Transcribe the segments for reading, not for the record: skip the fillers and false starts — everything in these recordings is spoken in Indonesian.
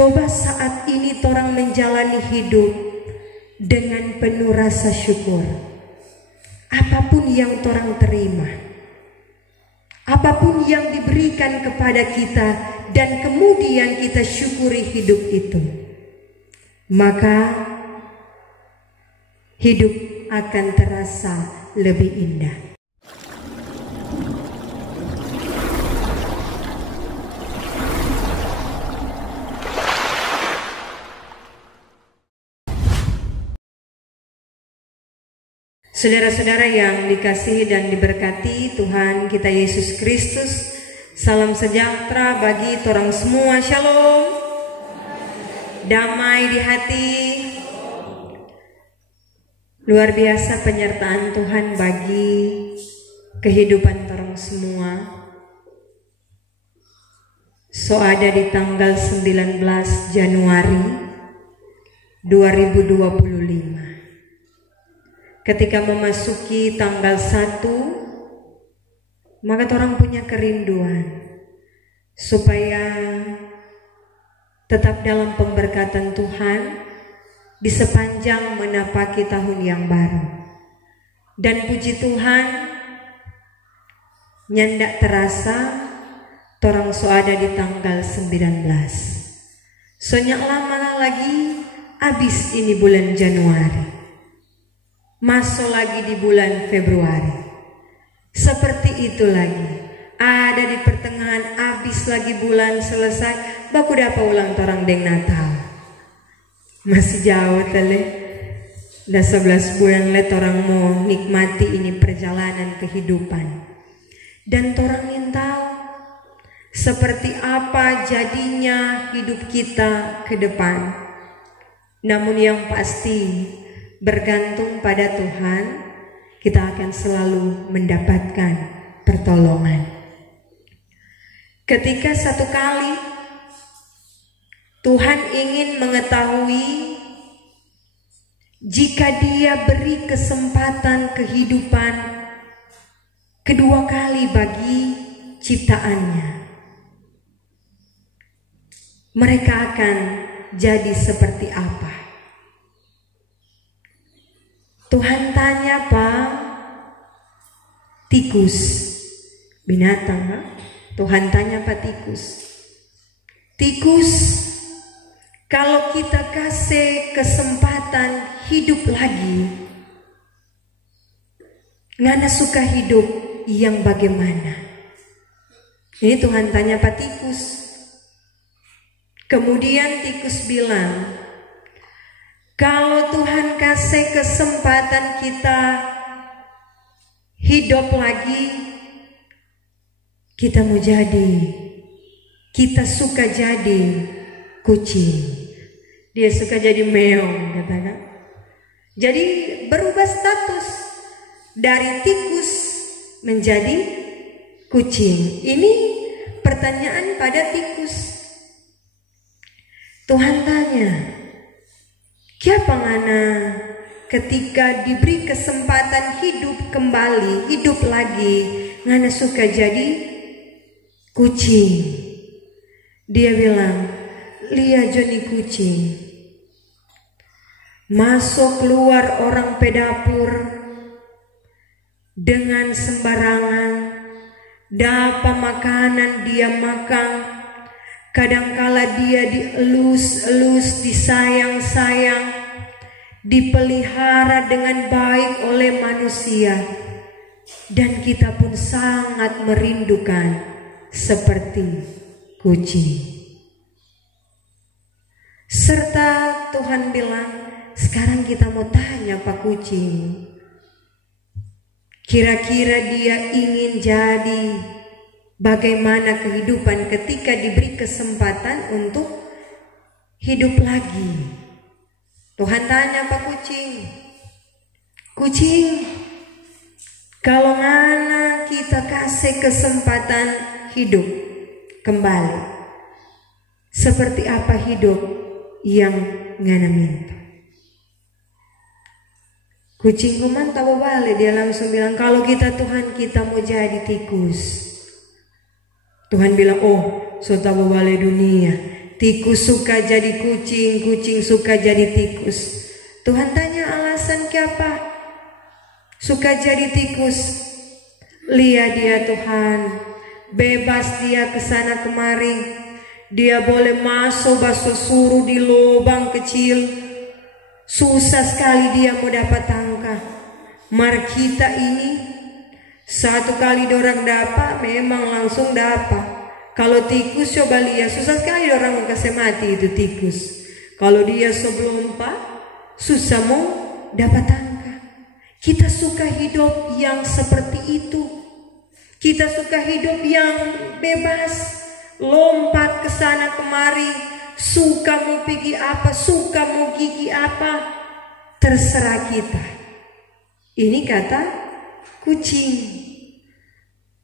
Coba saat ini torang menjalani hidup dengan penuh rasa syukur. Apapun yang torang terima, apapun yang diberikan kepada kita, dan kemudian kita syukuri hidup itu, maka hidup akan terasa lebih indah. Saudara-saudara yang dikasihi dan diberkati Tuhan kita Yesus Kristus, salam sejahtera bagi torang semua. Shalom, damai di hati. Luar biasa penyertaan Tuhan bagi kehidupan torang semua. So ada di tanggal 19 Januari 2025. Ketika memasuki tanggal 1, maka orang punya kerinduan supaya tetap dalam pemberkatan Tuhan di sepanjang menapaki tahun yang baru. Dan puji Tuhan, nyandak terasa orang so ada di tanggal 19. Soalnya lama lagi habis ini bulan Januari, masuk lagi di bulan Februari. Seperti itu lagi, ada di pertengahan, habis lagi bulan selesai, baku dapat ulang torang deng Natal. Masih jauh tele. Dah 11 bulan le torang mau nikmati ini perjalanan kehidupan. Dan torang ingin tahu seperti apa jadinya hidup kita ke depan. Namun yang pasti, bergantung pada Tuhan, kita akan selalu mendapatkan pertolongan. Ketika satu kali Tuhan ingin mengetahui, jika Dia beri kesempatan kehidupan kedua kali bagi ciptaannya, mereka akan jadi seperti apa? Tuhan tanya Pak, tikus, binatang. Tuhan tanya Pak tikus, kalau kita kasih kesempatan hidup lagi, ngana suka hidup yang bagaimana? Ini Tuhan tanya Pak tikus. Kemudian tikus bilang, kalau Tuhan kasih kesempatan kita hidup lagi, kita mau jadi, kita suka jadi kucing, dia suka jadi meong, katakan. Jadi berubah status dari tikus menjadi kucing. Ini pertanyaan pada tikus. Tuhan tanya, siapa ngana ketika diberi kesempatan hidup kembali, hidup lagi, ngana suka jadi kucing? Dia bilang, lihat Joni kucing, masuk keluar orang pedapur dengan sembarangan, dapat makanan dia makan. Kadangkala dia dielus-elus, disayang-sayang, dipelihara dengan baik oleh manusia. Dan kita pun sangat merindukan seperti kucing. Serta Tuhan bilang, sekarang kita mau tanya Pak kucing, kira-kira dia ingin jadi bagaimana kehidupan ketika diberi kesempatan untuk hidup lagi? Tuhan tanya Pak kucing, kucing, kalau ngana kita kasih kesempatan hidup kembali, seperti apa hidup yang ngana minta? Kucing kuman tahu balik, dia langsung bilang, kalau kita Tuhan, kita mau jadi tikus. Tuhan bilang, oh, so tahu balik dunia, Tikus suka jadi kucing, kucing suka jadi tikus. Tuhan tanya alasan kenapa suka jadi tikus. Lihat dia Tuhan, bebas dia ke sana kemari. Dia boleh masuk basuh suruh di lubang kecil. Susah sekali dia mau dapat tangkap. Mar kita ini satu kali dorang dapat memang langsung dapat. Kalau tikus coba lihat, susah sekali orang mau kasih mati itu tikus. Kalau dia sebelum susah mau dapat tangkap. Kita suka hidup yang seperti itu. Kita suka hidup yang bebas, lompat ke sana kemari, suka mau pergi apa, suka mau gigi apa, terserah kita. Ini kata kucing.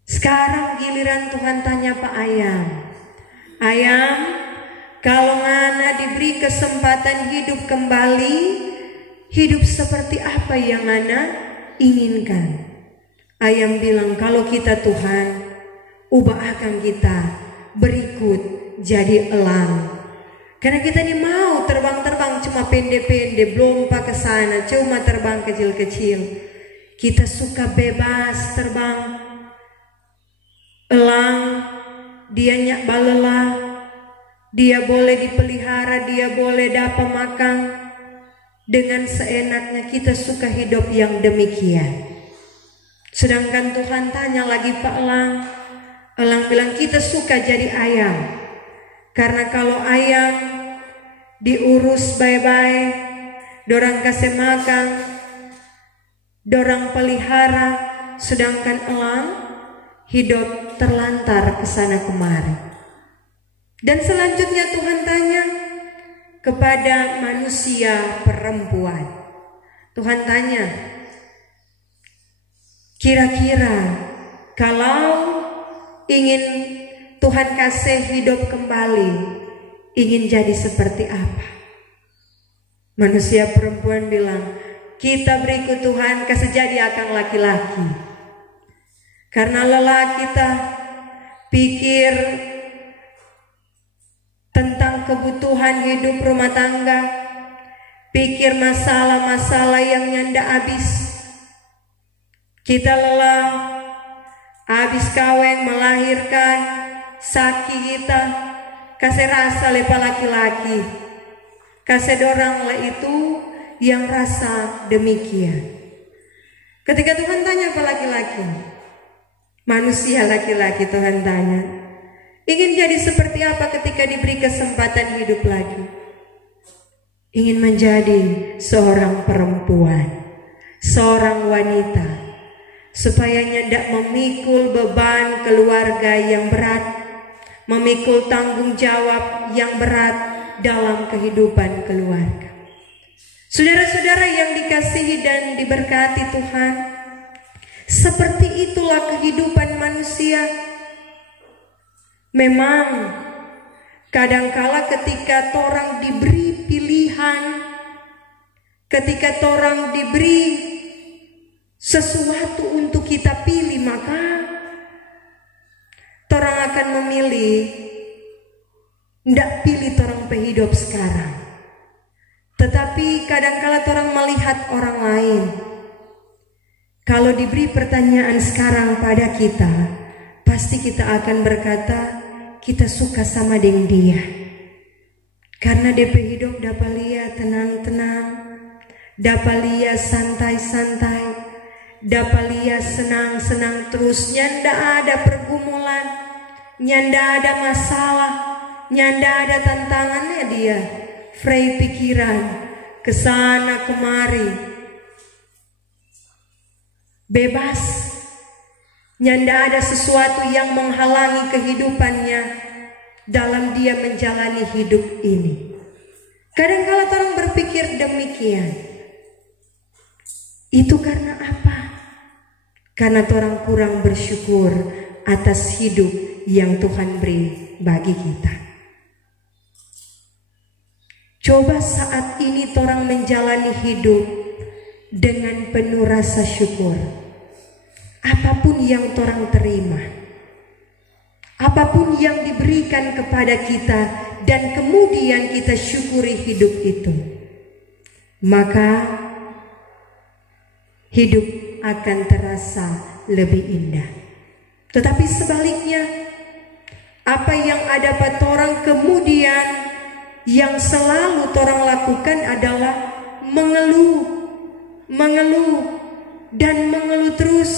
Sekarang giliran Tuhan tanya Pak Ayam. Ayam, kalau Ngana diberi kesempatan hidup kembali, hidup seperti apa yang Ngana inginkan? Ayam bilang, kalau kita Tuhan, ubah akan kita berikut jadi elang. Karena kita ini mau terbang-terbang cuma pendek-pendek, belum ke sana, cuma terbang kecil-kecil. Kita suka bebas terbang. Elang, dia nyak balela, dia boleh dipelihara, dia boleh dapat makan dengan seenaknya. Kita suka hidup yang demikian. Sedangkan Tuhan tanya lagi Pak Elang. Elang bilang kita suka jadi ayam. Karena kalau ayam diurus baik-baik, dorang kasih makan, dorang pelihara, sedangkan elang hidup terlantar ke sana kemari. Dan selanjutnya Tuhan tanya kepada manusia perempuan. Tuhan tanya, kira-kira kalau ingin Tuhan kasih hidup kembali, ingin jadi seperti apa? Manusia perempuan bilang, kita berikut Tuhan kasih jadi akan laki-laki. Karena lelah kita pikir tentang kebutuhan hidup rumah tangga, pikir masalah-masalah yang nyanda habis. Kita lelah, habis kawin melahirkan, sakit kita, kasih rasa lepa laki-laki, kasih dorang lah itu yang rasa demikian. Ketika Tuhan tanya ke laki-laki, manusia laki-laki, Tuhan tanya, ingin jadi seperti apa ketika diberi kesempatan hidup lagi? Ingin menjadi seorang perempuan, seorang wanita, supaya tidak memikul beban keluarga yang berat, memikul tanggung jawab yang berat dalam kehidupan keluarga. Saudara-saudara yang dikasihi dan diberkati Tuhan, seperti itulah kehidupan manusia. Memang kadangkala ketika torang diberi pilihan, ketika torang diberi sesuatu untuk kita pilih, maka torang akan memilih ndak pilih torang hidup sekarang. Tetapi kadangkala torang melihat orang lain. Kalau diberi pertanyaan sekarang pada kita, pasti kita akan berkata, kita suka sama dengan dia. Karena DP hidup dapat lihat tenang-tenang, dapat lihat santai-santai, dapat lihat senang-senang terus, nyanda ada pergumulan, nyanda ada masalah, nyanda ada tantangannya dia. Frei pikiran, kesana kemari, bebas, nyanda ada sesuatu yang menghalangi kehidupannya dalam dia menjalani hidup ini. Kadang-kala orang berpikir demikian. Itu karena apa? Karena orang kurang bersyukur atas hidup yang Tuhan beri bagi kita. Coba saat ini orang menjalani hidup dengan penuh rasa syukur. Apapun yang orang terima, apapun yang diberikan kepada kita dan kemudian kita syukuri hidup itu, maka hidup akan terasa lebih indah. Tetapi sebaliknya, apa yang ada pada orang kemudian yang selalu orang lakukan adalah mengeluh dan mengeluh terus,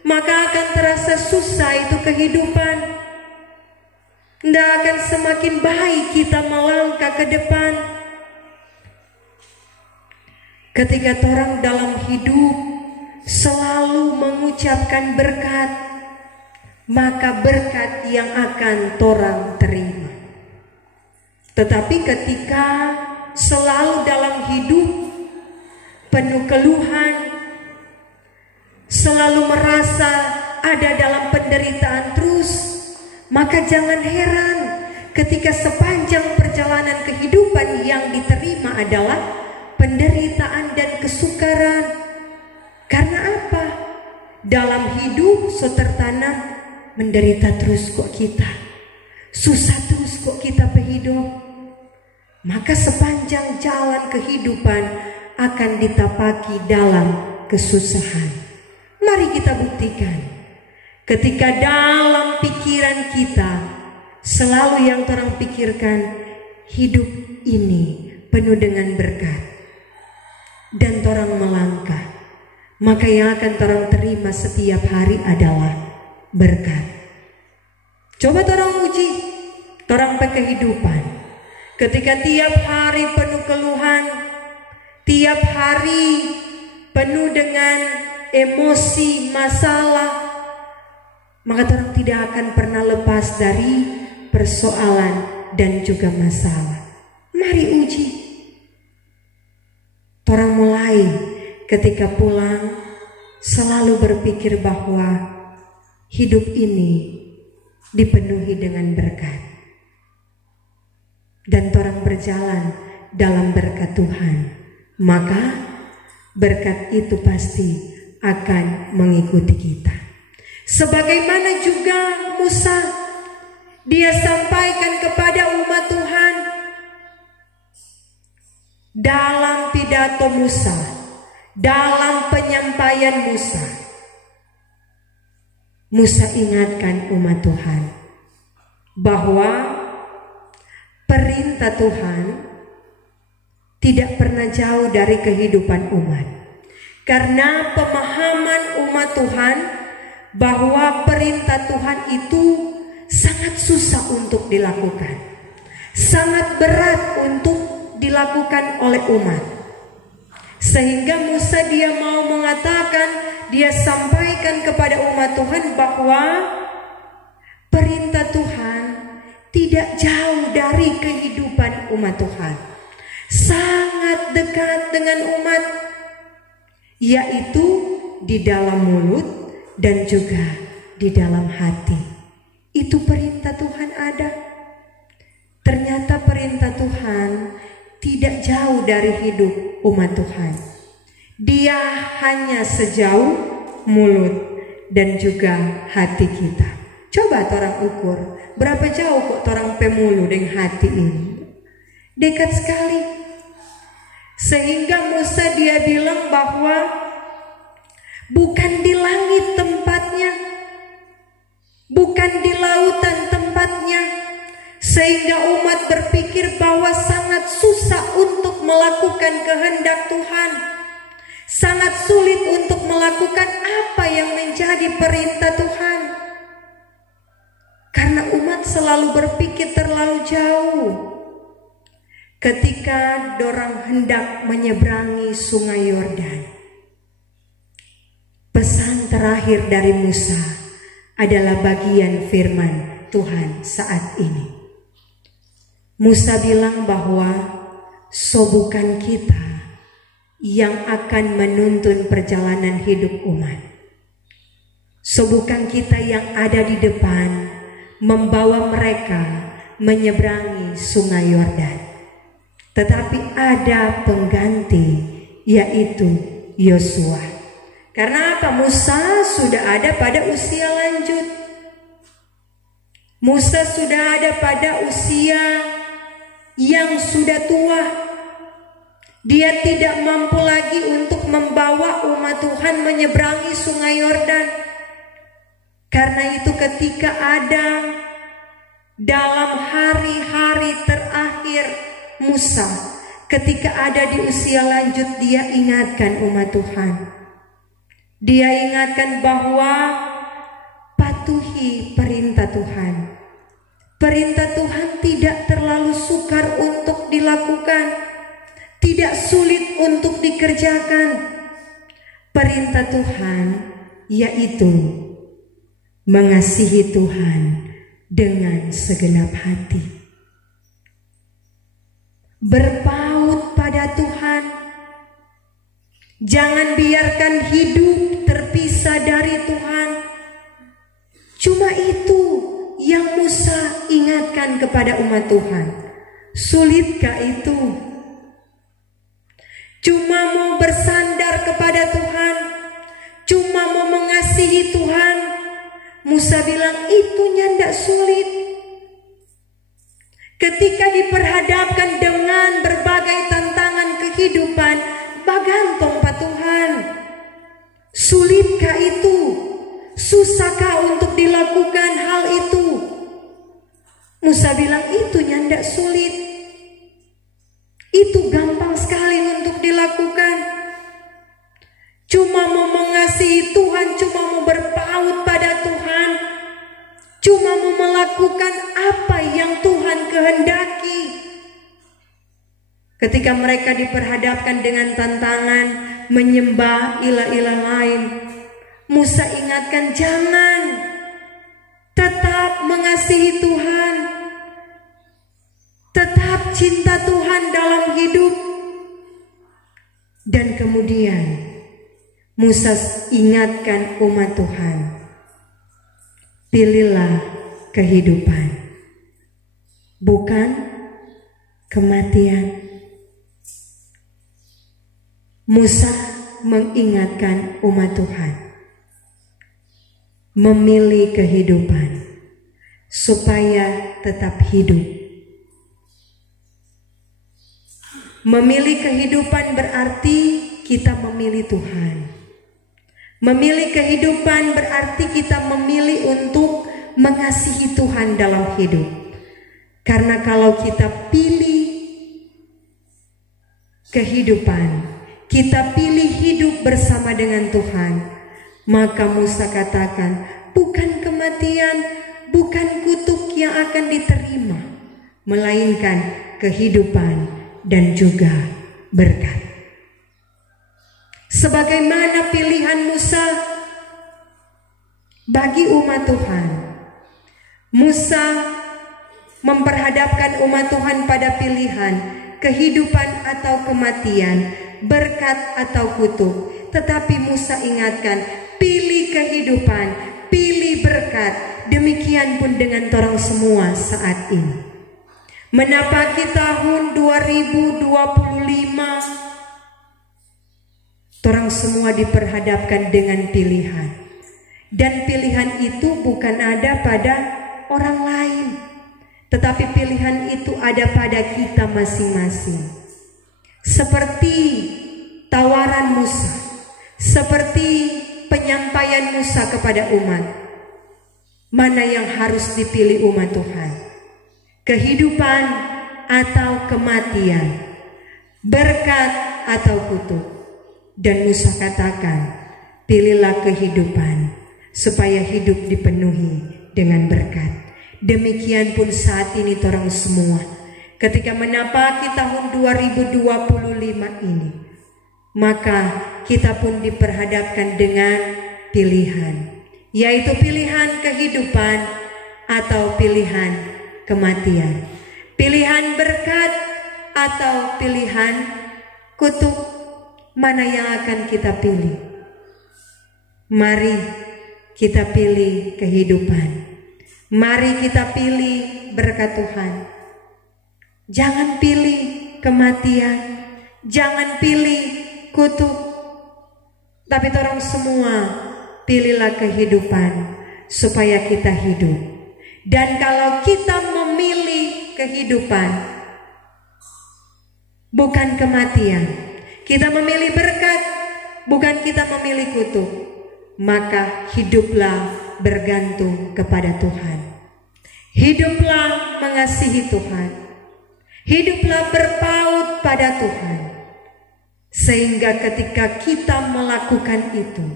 maka akan terasa susah itu kehidupan. Tidak akan semakin baik kita melangkah ke depan. Ketika orang dalam hidup selalu mengucapkan berkat, maka berkat yang akan orang terima. Tetapi ketika selalu dalam hidup penuh keluhan, selalu merasa ada dalam penderitaan terus, maka jangan heran ketika sepanjang perjalanan kehidupan yang diterima adalah penderitaan dan kesukaran. Karena apa? Dalam hidup tertanam menderita terus kok kita, susah terus kok kita berhidup. Maka sepanjang jalan kehidupan akan ditapaki dalam kesusahan. Mari kita buktikan, ketika dalam pikiran kita selalu yang orang pikirkan hidup ini penuh dengan berkat, dan orang melangkah, maka yang akan orang terima setiap hari adalah berkat. Coba orang uji orang kehidupan. Ketika tiap hari penuh keluhan, tiap hari penuh dengan emosi, masalah, maka orang tidak akan pernah lepas dari persoalan dan juga masalah. Mari uji. Orang mulai ketika pulang selalu berpikir bahwa hidup ini dipenuhi dengan berkat. Dan orang berjalan dalam berkat Tuhan, maka berkat itu pasti akan mengikuti kita. Sebagaimana juga Musa, dia sampaikan kepada umat Tuhan dalam pidato Musa, dalam penyampaian Musa. Musa ingatkan umat Tuhan bahwa perintah Tuhan tidak pernah jauh dari kehidupan umat. Karena pemahaman umat Tuhan bahwa perintah Tuhan itu sangat susah untuk dilakukan, sangat berat untuk dilakukan oleh umat. Sehingga Musa dia mau mengatakan, dia sampaikan kepada umat Tuhan bahwa perintah Tuhan tidak jauh dari kehidupan umat Tuhan, sangat dekat dengan umat, yaitu di dalam mulut dan juga di dalam hati. Itu perintah Tuhan ada. Ternyata perintah Tuhan tidak jauh dari hidup umat Tuhan. Dia hanya sejauh mulut dan juga hati kita. Coba orang ukur, berapa jauh kok orang pemulu dengan hati ini? Dekat sekali. Sehingga Musa dia bilang bahwa bukan di langit tempatnya, bukan di lautan tempatnya. Sehingga umat berpikir bahwa sangat susah untuk melakukan kehendak Tuhan, sangat sulit untuk melakukan apa yang menjadi perintah Tuhan. Karena umat selalu berpikir terlalu jauh. Ketika dorang hendak menyeberangi sungai Yordan, pesan terakhir dari Musa adalah bagian firman Tuhan saat ini. Musa bilang bahwa bukan kita yang akan menuntun perjalanan hidup umat. Bukan kita yang ada di depan membawa mereka menyeberangi sungai Yordan. Tetapi ada pengganti, yaitu Yosua. Karena apa? Musa sudah ada pada usia lanjut. Musa sudah ada pada usia yang sudah tua. Dia tidak mampu lagi untuk membawa umat Tuhan menyeberangi sungai Yordan. Karena itu ketika Adam dalam hari-hari terakhir Musa, ketika ada di usia lanjut, dia ingatkan umat Tuhan. Dia ingatkan bahwa patuhi perintah Tuhan. Perintah Tuhan tidak terlalu sukar untuk dilakukan, tidak sulit untuk dikerjakan. Perintah Tuhan yaitu mengasihi Tuhan dengan segenap hati, berpaut pada Tuhan. Jangan biarkan hidup terpisah dari Tuhan. Cuma itu yang Musa ingatkan kepada umat Tuhan. Sulitkah itu? Cuma mau bersandar kepada Tuhan, cuma mau mengasihi Tuhan. Musa bilang itunya tidak sulit. Ketika diperhadapkan dengan berbagai tantangan kehidupan, bagantong Pak Tuhan. Sulitkah itu? Susahkah untuk dilakukan hal itu? Musa bilang itunya tidak sulit. Itu gampang sekali untuk dilakukan. Cuma mau mengasihi Tuhan, cuma mau berpaut pada Tuhan, cuma mau melakukan apa yang Tuhan kehendaki. Ketika mereka diperhadapkan dengan tantangan menyembah ilah-ilah lain, Musa ingatkan jangan, tetap mengasihi Tuhan, tetap cinta Tuhan dalam hidup. Dan kemudian Musa ingatkan umat Tuhan, pilihlah kehidupan, bukan kematian. Musa mengingatkan umat Tuhan memilih kehidupan supaya tetap hidup. Memilih kehidupan berarti kita memilih Tuhan. Memilih kehidupan berarti kita memilih untuk mengasihi Tuhan dalam hidup. Karena kalau kita pilih kehidupan, kita pilih hidup bersama dengan Tuhan, maka Musa katakan bukan kematian, bukan kutuk yang akan diterima, melainkan kehidupan dan juga berkat. Sebagaimana pilihan Musa bagi umat Tuhan, Musa memperhadapkan umat Tuhan pada pilihan kehidupan atau kematian, berkat atau kutuk. Tetapi Musa ingatkan, pilih kehidupan, pilih berkat. Demikian pun dengan orang semua saat ini. Menapaki tahun 2025, orang semua diperhadapkan dengan pilihan. Dan pilihan itu bukan ada pada orang lain, tetapi pilihan itu ada pada kita masing-masing. Seperti tawaran Musa, seperti penyampaian Musa kepada umat, mana yang harus dipilih umat Tuhan? Kehidupan atau kematian, berkat atau kutuk? Dan Musa katakan, pilihlah kehidupan supaya hidup dipenuhi dengan berkat. Demikian pun saat ini orang semua, ketika menapaki tahun 2025 ini, maka kita pun diperhadapkan dengan pilihan, yaitu pilihan kehidupan atau pilihan kematian, pilihan berkat atau pilihan kutuk. Mana yang akan kita pilih? Mari kita pilih kehidupan. Mari kita pilih berkat Tuhan. Jangan pilih kematian, jangan pilih kutuk. Tapi tolong semua, pilihlah kehidupan supaya kita hidup. Dan kalau kita memilih kehidupan, bukan kematian. Kita memilih berkat, bukan kita memilih kutuk. Maka hiduplah bergantung kepada Tuhan. Hiduplah mengasihi Tuhan. Hiduplah berpaut pada Tuhan. Sehingga ketika kita melakukan itu,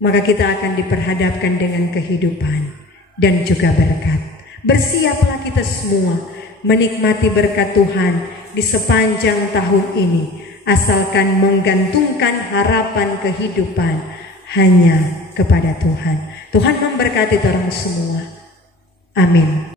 maka kita akan diperhadapkan dengan kehidupan dan juga berkat. Bersiaplah kita semua menikmati berkat Tuhan di sepanjang tahun ini, asalkan menggantungkan harapan kehidupan hanya kepada Tuhan. Tuhan memberkati orang semua. Amin.